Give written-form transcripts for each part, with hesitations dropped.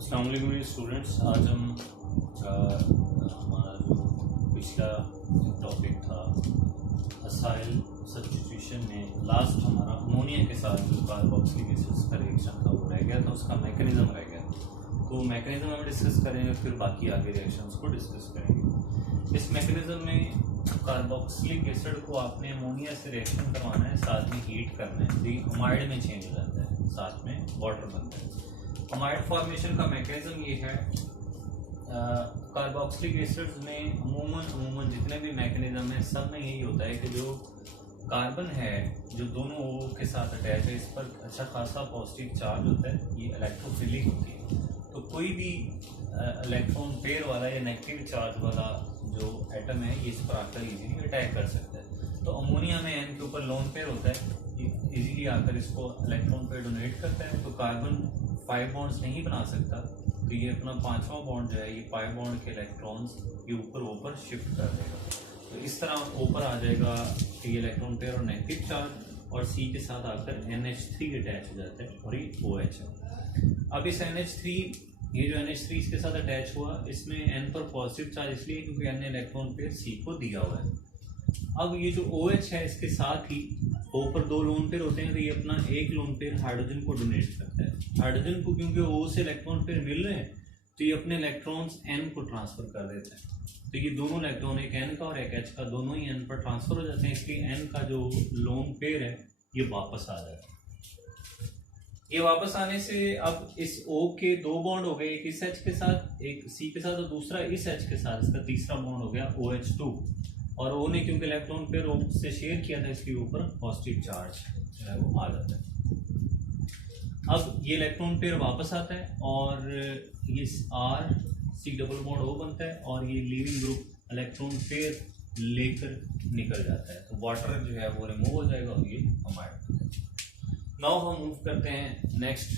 अस्सलाम वालेकुम स्टूडेंट्स। आज हम हमारा जो पिछला टॉपिक था असाइल सब्स्टिट्यूशन में लास्ट हमारा अमोनिया के साथ जो कार्बोक्सिलिक एसिड्स का रिएक्शन था वो रह गया था, उसका मैकेनिज्म रह गया। तो मैकेनिज्म हम डिस्कस करेंगे, फिर बाकी आगे रिएक्शंस को डिस्कस करेंगे। इस मैकेनिज्म में कार्बोक्सिलिक एसिड को आपने अमोनिया से रिएक्शन करवाना है, साथ में हीट करना है, तो अमाइड में चेंज हो जाता है, साथ में वाटर बनता है। अमाइड फॉर्मेशन का मैकेनिज्म ये है, कार्बोक्सिलिक एसिड्स में अमूमन जितने भी मैकेनिज्म है सब में यही होता है कि जो कार्बन है जो दोनों ओ के साथ अटैच है, इस पर अच्छा खासा पॉजिटिव चार्ज होता है, ये इलेक्ट्रोफिलिक होती है। तो कोई भी इलेक्ट्रॉन पेयर वाला या नेगेटिव चार्ज वाला जो एटम है ये इस पर आकर इजीली अटैक कर सकता है। तो अमोनिया में एन के ऊपर लोन पेयर होता है, इजीली आकर इसको इलेक्ट्रॉन पेयर डोनेट करता है। तो कार्बन 5 बॉन्ड्स नहीं बना सकता, तो ये अपना 5वां बॉन्ड जो है ये पाई बॉन्ड के इलेक्ट्रॉन्स ये ऊपर शिफ्ट कर देगा। तो इस तरह ऊपर आ जाएगा कि ये इलेक्ट्रॉन पेयर और नेगेटिव चार्ज, और सी के साथ आकर NH3 अटैच हो जाता है और ये OH है। अब इस NH3 ये जो NH3 इसके साथ अटैच हुआ, इसमें N पर पॉजिटिव चार्ज इसलिए क्योंकि N इलेक्ट्रॉन पेयर C को दिया हुआ है। अब ये जो OH है इसके साथ ही O पर 2 लोन पेयर होते हैं, तो ये अपना एक लोन पेयर हाइड्रोजन को डोनेट करता है। हाइड्रोजन को क्योंकि O से इलेक्ट्रॉन पेयर मिल रहे हैं, तो ये अपने इलेक्ट्रॉन्स N को ट्रांसफर कर देते हैं। तो ये दोनों इलेक्ट्रॉन, एक N का और एक H का, दोनों ही N पर ट्रांसफर हो जाते हैं, इसलिए N का जो लोन पेयर है ये वापस आ जाएगा। ये वापस आने से अब इस O के 2 बॉन्ड हो गए, एक इस H के साथ, एक C के साथ, और दूसरा इस H के साथ, इसका तीसरा बॉन्ड हो गया OH2। और O ने क्योंकि इलेक्ट्रॉन पेयर O से शेयर किया था, इसके ऊपर पॉजिटिव चार्ज जो है वो आ जाता है। अब ये इलेक्ट्रॉन पेयर वापस आता है और ये R C double bond O बनता है, और ये लीविंग ग्रुप इलेक्ट्रॉन पेयर लेकर निकल जाता है। तो वाटर जो है वो रिमूव हो जाएगा और ये अमाइड। नाउ हम मूव करते हैं नेक्स्ट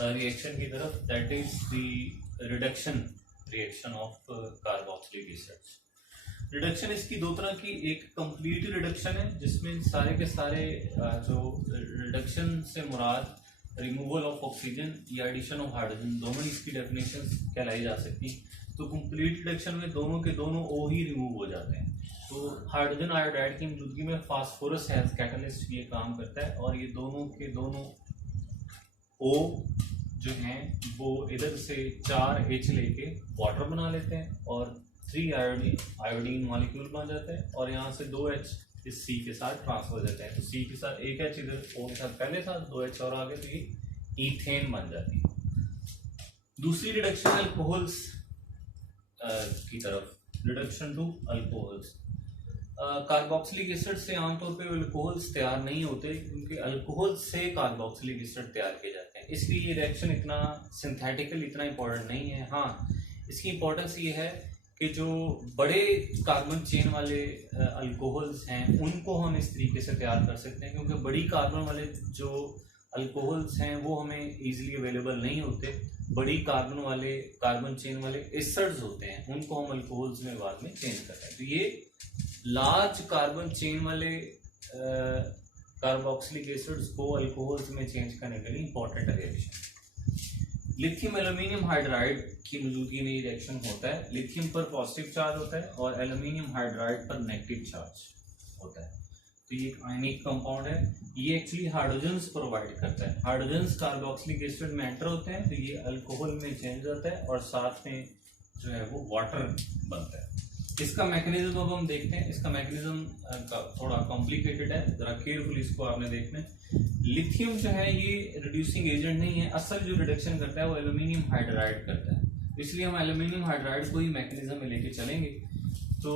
रिएक्शन की तरफ, that is the reduction reaction of carboxylic acids. Reduction इसकी 2 तरह की, एक कंप्लीट रिडक्शन है जिसमें सारे के सारे जो रिडक्शन से मुराद रिमूवल ऑफ ऑक्सीजन या एडिशन ऑफ हाइड्रोजन, दोनों इसकी डेफिनेशन कहलाई जा सकती है। तो कंप्लीट रिडक्शन में दोनों के दोनों O ही रिमूव हो जाते हैं। तो हाइड्रोजन आयोडाइड की मौजूदगी में फास्फोरस एज कैटलिस्ट ये काम करता है, और ये दोनों के दोनों O जो हैं वो इधर से 4H लेके वाटर बना लेते हैं और 3 आयोडीन मॉलिक्यूल बन जाता है, और यहाँ से 2H इस C के साथ ट्रांसफर हो जाता है। तो C के साथ एक H इधर O के साथ पहले साथ 2H और आगे, तो ये ईथेन बन जाती है। दूसरी रिडक्शन अल्कोहल्स की तरफ, reduction to alcohols. Carboxylic acid से आमतौर पे अल्कोहल्स तैयार नहीं होते, क्योंकि अल्कोहल से कार्बोक्सिलिक एसिड तैयार किए जाते हैं, इसलिए ये रिएक्शन इतना सिंथेटिकल इतना इंपॉर्टेंट नहीं है। हाँ, इसकी इंपॉर्टेंस ये है कि जो बड़े कार्बन चेन वाले अल्कोहल्स हैं उनको हम इस तरीके से तैयार कर सकते हैं, क्योंकि बड़ी कार्बन वाले जो अल्कोहल्स हैं वो हमें इजीली अवेलेबल नहीं होते। बड़ी कार्बन चेन वाले एसिड्स होते हैं, उनको हम अल्कोहल्स में बाद में चेंज करते हैं। तो ये लार्ज कार्बन चेन वाले कार्बोक्सिलिक एसिड्स को अल्कोहल्स में चेंज करने के लिए important reaction. Lithium aluminium hydride की मौजूदगी में रिएक्शन होता है। लिथियम पर पॉजिटिव चार्ज होता है और एल्यूमिनियम हाइड्राइड पर नेगेटिव चार्ज होता है। तो ये एक आयनिक कंपाउंड है, ये एक्चुअली हाइड्रोजन्स प्रोवाइड करता है। हाइड्रोजन्स कार्बोक्सिलिक एसिड में एंटर होते हैं, तो ये अल्कोहल में चेंज होता है और साथ में जो है वो वाटर बनता है। इसका मैकेनिज्म अब हम देखते हैं। इसका मैकेनिज्म थोड़ा कॉम्प्लिकेटेड है, जरा केयरफुली इसको आपने देखना है। लिथियम जो है ये रिड्यूसिंग एजेंट नहीं है, असल जो रिडक्शन करता है वो एल्यूमिनियम हाइड्राइड करता है, इसलिए हम एल्यूमिनियम हाइड्राइड को ही मैकेनिज्म में लेके चलेंगे। तो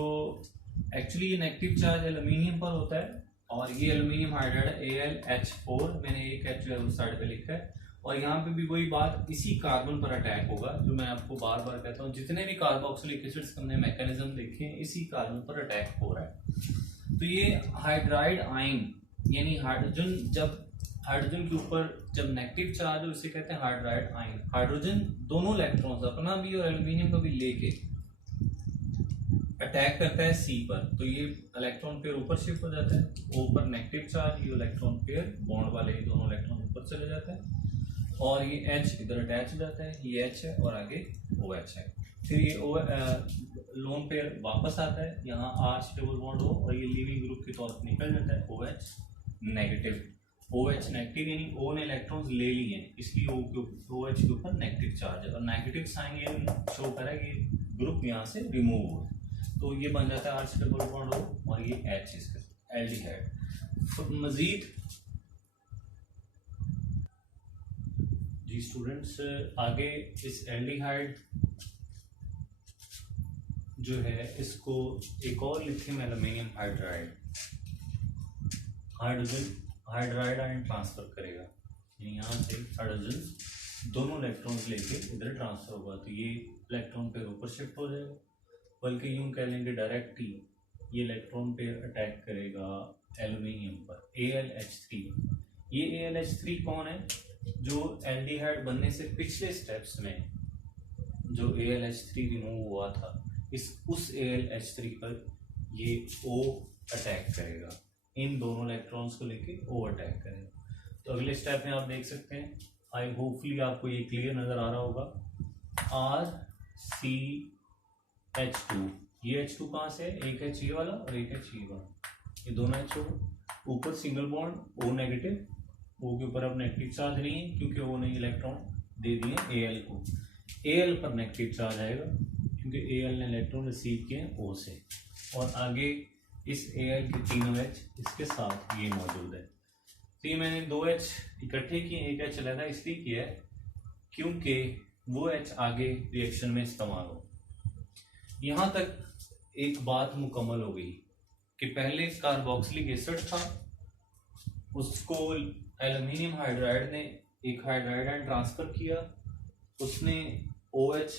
एक्चुअली ये नेगेटिव चार्ज एल्यूमिनियम पर होता है, और ये एल्यूमिनियम हाइड्राइड AlH4, मैंने एक H उस साइड पे लिखा है, और यहाँ पे भी वही बात इसी कार्बन पर अटैक होगा, जो मैं आपको बार बार कहता हूँ, जितने भी कार्बोक्सिलिक एसिड्स हमने मैकेनिज्म देखे हैं इसी कार्बन पर अटैक हो रहा है। तो ये हाइड्राइड आयन यानी हाइड्रोजन, जब हाइड्रोजन के ऊपर जब नेगेटिव चार्ज हो इसे कहते हैं हाइड्राइड आयन। हाइड्रोजन दोनों इलेक्ट्रॉन्स अपना भी और एल्यूमिनियम का भी लेके अटैक करता है C पर, तो ये इलेक्ट्रॉन पेयर ऊपर शिफ्ट हो जाता है, O पर नेगेटिव चार्ज, ये इलेक्ट्रॉन पेयर बॉन्ड वाले दोनों इलेक्ट्रॉन ऊपर चले जाते हैं। और ये H इधर अटैच हो जाता है, ये H है और आगे OH है। फिर ये लोन पेयर वापस आता है, यहाँ R डबल बॉन्ड O और ये लिविंग ग्रुप के तौर पर निकल जाता है OH नेगेटिव। OH नेगेटिव यानी O ने इलेक्ट्रॉन्स ले लिए हैं, इसलिए OH के ऊपर नेगेटिव चार्ज है और नेगेटिव साइन ये शो कर रहा है कि ग्रुप यहाँ से रिमूव हुआ है। तो ये बन जाता है R डबल बॉन्ड O और ये H इसका एल्डिहाइड। मजीद जी स्टूडेंट्स, आगे इस एल्डिहाइड जो है इसको एक और lithium aluminium hydride hydride ion transfer करेगा। यहाँ से हाइड्रोजन दोनों इलेक्ट्रॉन्स लेके इधर ट्रांसफर होगा, तो ये इलेक्ट्रॉन पेयर ऊपर शिफ्ट हो जाएगा, बल्कि यूं कह लेंगे डायरेक्ट ही ये इलेक्ट्रॉन पेयर अटैक करेगा एल्यूमिनियम पर AlH3। ये AlH3 कौन है? जो एल्डिहाइड बनने से पिछले स्टेप्स में जो AlH3 रिमूव हुआ था, उस AlH3 पर ये O अटैक करेगा, इन दोनों इलेक्ट्रॉन्स को लेके O अटैक करेगा। तो अगले स्टेप में आप देख सकते हैं, आई होपफुली आपको ये क्लियर नजर आ रहा होगा। RCH2, ये H2 कहाँ से? एक H ये वाला और एक H ये वाला, ये दोनों H ऊपर single bond O negative, O के ऊपर अब नेगेटिव चार्ज नहीं है क्योंकि O ने इलेक्ट्रॉन दे दिए Al को। Al पर नेगेटिव चार्ज आएगा क्योंकि Al ने इलेक्ट्रॉन रिसीव किए O से, और आगे इस Al के तीनों H इसके साथ ये मौजूद है। तो ये मैंने दो H इकट्ठे किए, एक H अलग इसलिए किया है क्योंकि वो H आगे रिएक्शन में इस्तेमाल हो। यहाँ तक एक बात मुकम्मल हो गई कि पहले कार्बोक्सिलिक एसिड था, उसको एल्यूमिनियम हाइड्राइड ने एक हाइड्राइड आयन ट्रांसफर किया, उसने OH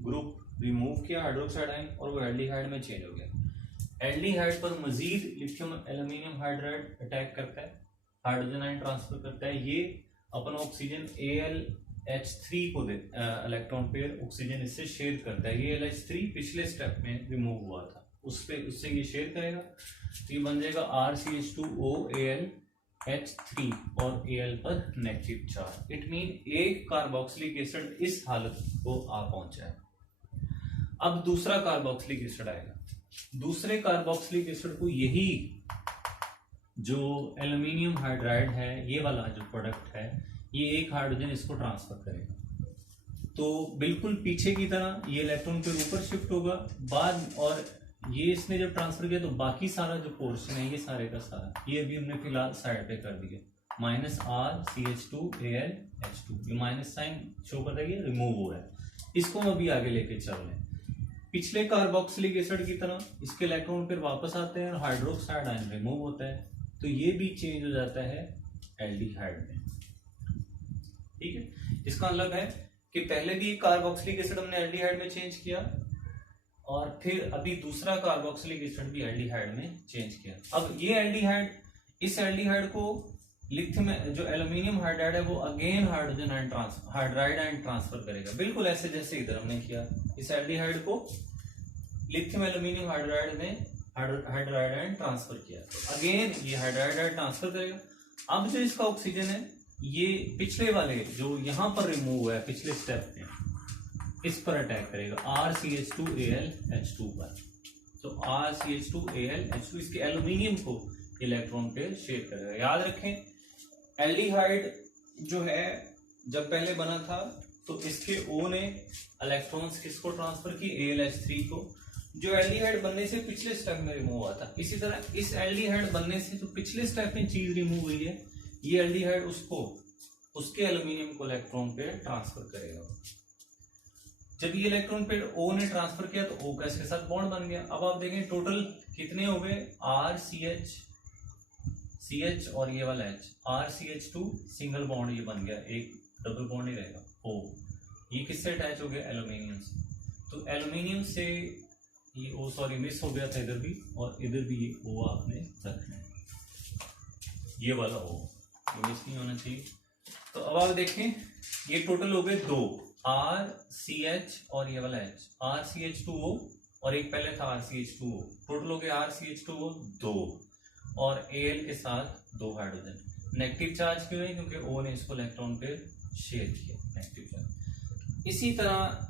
ग्रुप रिमूव किया हाइड्रोक्साइड आयन और वो एल्डिहाइड में चेंज हो गया। एल्डिहाइड पर मजीद लिथियम एल्यूमिनियम हाइड्राइड अटैक करता है, हाइड्रोजन आयन ट्रांसफर करता है, ये अपना ऑक्सीजन AlH3 को दे इलेक्ट्रॉन पेयर ऑक्सीजन इससे शेयर करता है। ये AlH3 पिछले स्टेप में रिमूव हुआ था, उससे ये शेयर करेगा, तो ये बन जाएगा RCH2O AlH3 और Al पर नेगेटिव चार्ज। इट मीन एक कार्बोक्सिलिक एसिड इस हालत को आ पहुंचा है। अब दूसरा कार्बोक्सिलिक एसिड आएगा, दूसरे कार्बोक्सिलिक एसिड को यही जो एल्यूमिनियम हाइड्राइड है, ये वाला जो प्रोडक्ट है, ये एक हाइड्रोजन इसको ट्रांसफर करेगा, तो बिल्कुल पीछे की तरह ये इलेक्ट्रॉन के ऊपर शिफ्ट होगा बाद, और ये इसने जब ट्रांसफर किया तो बाकी सारा जो पोर्शन है ये सारे का सारा ये भी हमने फिलहाल साइड पे कर दिया, -RCH2AlH2, ये माइनस साइन शो कर रही है, रिमूव हुआ है। इसको हम अभी आगे लेके चल रहे हैं। पिछले कार्बोक्सिलिक एसिड की तरह इसके इलेक्ट्रॉन फिर वापस आते हैं और हाइड्रोक्साइड आयन रिमूव होता है, तो ये भी चेंज हो जाता है एल्डिहाइड में। ठीक है, इसका मतलब है कि पहले भी कार्बोक्सिलिक एसिड हमने एल्डिहाइड में चेंज किया और फिर अभी दूसरा कार्बोक्सिलिक एसिड भी एल्डिहाइड में चेंज किया। अब ये एल्डिहाइड, इस एल्डिहाइड को लिथियम जो एल्यूमिनियम हाइड्राइड है वो again hydrogen ion hydride ion transfer करेगा, बिल्कुल ऐसे जैसे इधर हमने किया। इस एल्डिहाइड को लिथियम एल्यूमिनियम हाइड्राइड में हाइड्राइड आयन ट्रांसफर किया, तो अगेन ये हाइड्राइड आयन ट्रांसफर करेगा। अब जो इसका ऑक्सीजन है ये पिछले वाले जो यहाँ पर रिमूव हुआ है पिछले स्टेप में, इस पर अटैक करेगा RCH2AlH2 पर। तो RCH2AlH2 इसके एल्यूमिनियम को इलेक्ट्रॉन पे शेयर करेगा। याद रखें एल्डिहाइड जो है जब पहले बना था तो इसके O ने इलेक्ट्रॉन्स किसको ट्रांसफर की? AlH3 को, जो एल्डिहाइड बनने से पिछले स्टेप में रिमूव हुआ था। इसी तरह इस एल्डिहाइड बनने से जो पिछले स्टेप में चीज रिमूव हुई है, ये एल्डिहाइड उसको उसके एल्यूमिनियम को इलेक्ट्रॉन पे ट्रांसफर करेगा। जब ये इलेक्ट्रॉन पेयर O ने ट्रांसफर किया तो O का इसके साथ बॉन्ड बन गया। अब आप देखें टोटल कितने हो गए, CH और ये वाला H, RCH2 सिंगल बॉन्ड ये बन गया, एक डबल बॉन्ड ही रहेगा O। ये किससे अटैच हो गया? एल्यूमिनियम से। तो एल्यूमिनियम से ये O सॉरी मिस हो गया था इधर भी, और इधर भी ये O आपने रखना है, ये वाला O मिस नहीं होना चाहिए। तो अब आप देखें ये टोटल हो गए दो, RCH और ये वाला H, RCH2O और एक पहले था RCH2O, टोटल हो गए RCH2O 2 और Al के साथ 2 हाइड्रोजन। नेगेटिव चार्ज क्यों है? क्योंकि O ने इसको इलेक्ट्रॉन पे शेयर किया नेगेटिव चार्ज। इसी तरह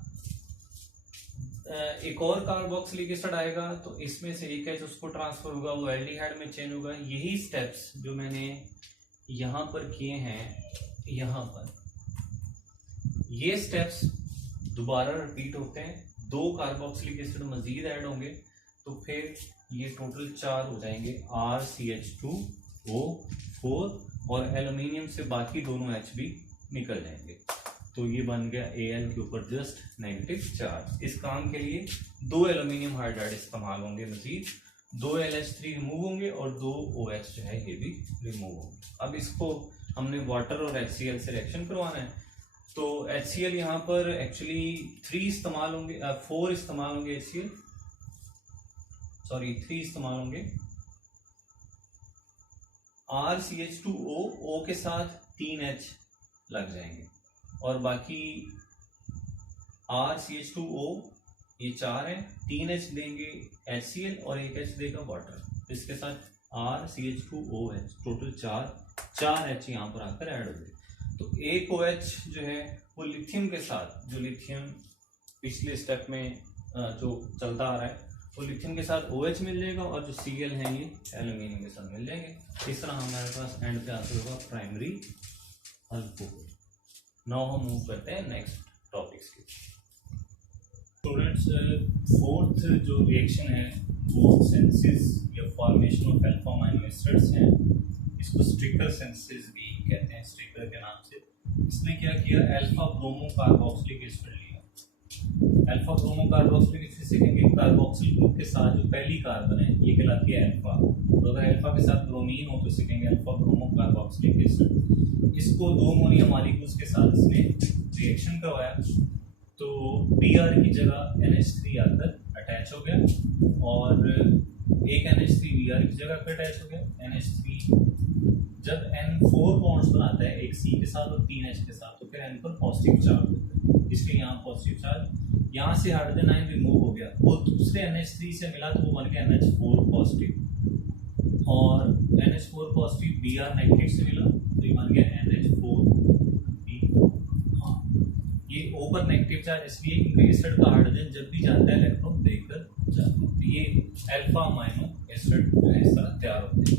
एक और कार्बोक्सिलिक एसिड आएगा तो इसमें से एक H उसको ट्रांसफर होगा, वो एल्डिहाइड में चेंज होगा। यही स्टेप्स जो मैंने यहां पर किए हैं, यहां पर ये स्टेप्स दोबारा रिपीट होते हैं। 2 कार्बोक्सिलिक एसिड मजीद ऐड होंगे तो फिर ये टोटल 4 हो जाएंगे, RCH2O4 और एल्यूमिनियम से बाकी दोनों H भी निकल जाएंगे। तो ये बन गया Al के ऊपर जस्ट नेगेटिव चार्ज। इस काम के लिए 2 एल्यूमिनियम हाइड्राइड इस्तेमाल होंगे, मजीद 2 LH3 रिमूव होंगे और 2 OH जो है ये भी रिमूव होंगे। अब इसको हमने वाटर और HCl से रिएक्शन करवाना है। तो HCl यहाँ पर एक्चुअली 3 इस्तेमाल होंगे, 4 इस्तेमाल होंगे HCl, सॉरी 3 इस्तेमाल होंगे। RCH2O, O के साथ 3H लग जाएंगे और बाकी RCH2O ये 4 है, 3H देंगे HCl और 1H देगा वाटर। इसके साथ RCH2OH टोटल 4 H यहाँ पर आकर ऐड हो गए। तो एक OH जो है वो लिथियम के साथ, जो लिथियम पिछले स्टेप में जो चलता आ रहा है, वो लिथियम के साथ OH मिल जाएगा और जो Cl है ये एल्यूमिनियम के साथ मिल जाएंगे। इस तरह हमारे पास एंड पे आते होगा प्राइमरी अल्कोहल। नाउ हम मूव करते हैं नेक्स्ट टॉपिक्स की। स्टूडेंट्स, फोर्थ जो रिएक्शन है वो सिंथेसिस या formation of alpha amino acids हैं। इसको स्ट्रिकर सिंथेसिस भी कहते हैं, स्ट्रिकर के नाम से। इसने क्या किया, अल्फा ब्रोमो कार्बोक्सिलिक एसिड लिया। अल्फा ब्रोमो कार्बोक्सिलिक एसिड से एक कार्बोक्सिल ग्रुप के साथ जो पहली कार्बन है ये कहलाती है अल्फा। तो अगर अल्फा के साथ ब्रोमीन हो तो इसे कहेंगे अल्फा ब्रोमो कार्बोक्सिलिक एसिड। इसको 2 अमोनिया मॉलिक्यूल्स के साथ इसने रिएक्शन करवाया तो Br की जगह NH3 आकर अटैच हो गया और एक NH3 Br की जगह पे अटैच हो गया। NH3 जब N4 बॉन्ड्स बनाता है एक C के साथ और 3H के साथ तो फिर N पर पॉजिटिव चार्ज होता है, इसलिए यहाँ पॉजिटिव चार्ज। यहाँ से हाइड्रोजन आयन रिमूव हो गया, वो दूसरे NH3 से मिला तो वो बन गया NH4 पॉजिटिव और NH4 पॉजिटिव Br नेगेटिव से मिला तो ये बन गया NH4B। ये ओवर नेगेटिव चार्ज इसलिए क्योंकि एसिड का हाइड्रोजन जब भी जाता है इलेक्ट्रॉन देकर जाता है। तो ये अल्फा अमीनो एसिड जो है इस तरह तैयार होते हैं।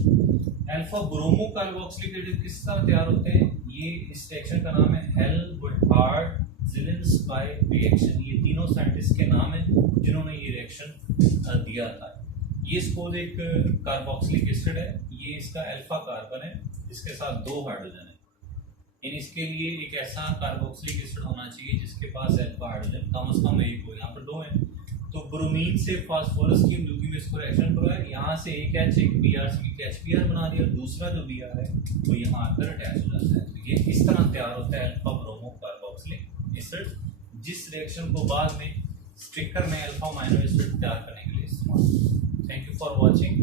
अल्फा ब्रोमो कार्बोक्सिलिक एसिड किस तरह तैयार होते हैं, ये इस रिएक्शन का नाम है हेल्महोल्ट्ज-ज़ेलेंस्की रिएक्शन। ये तीनों साइंटिस्ट के नाम है जिन्होंने ये रिएक्शन दिया था। ये सपोज एक कार्बोक्सिलिक एसिड है, ये इसका अल्फा कार्बन है, इसके साथ 2 हाइड्रोजन है। इन इसके लिए एक ऐसा कार्बोक्सिलिक एसिड होना चाहिए जिसके पास अल्फा हाइड्रोजन कम से कम एक हो, यहाँ पर 2 है। तो ब्रोमीन से फास्फोरस की मृत्यु में इसको रिएक्शन करवाया, यहाँ से एक H एक Br से मिलकर HBr बना दिया, दूसरा जो Br है तो यहाँ आकर अटैच हो जाता है। तो ये इस तरह तैयार होता है अल्फा ब्रोमो कार्बोक्सिलिक एसिड, जिस रिएक्शन को बाद में स्ट्रिकर में अल्फा अमीनो एसिड तैयार करने के लिए इस्तेमाल। Thank you for watching.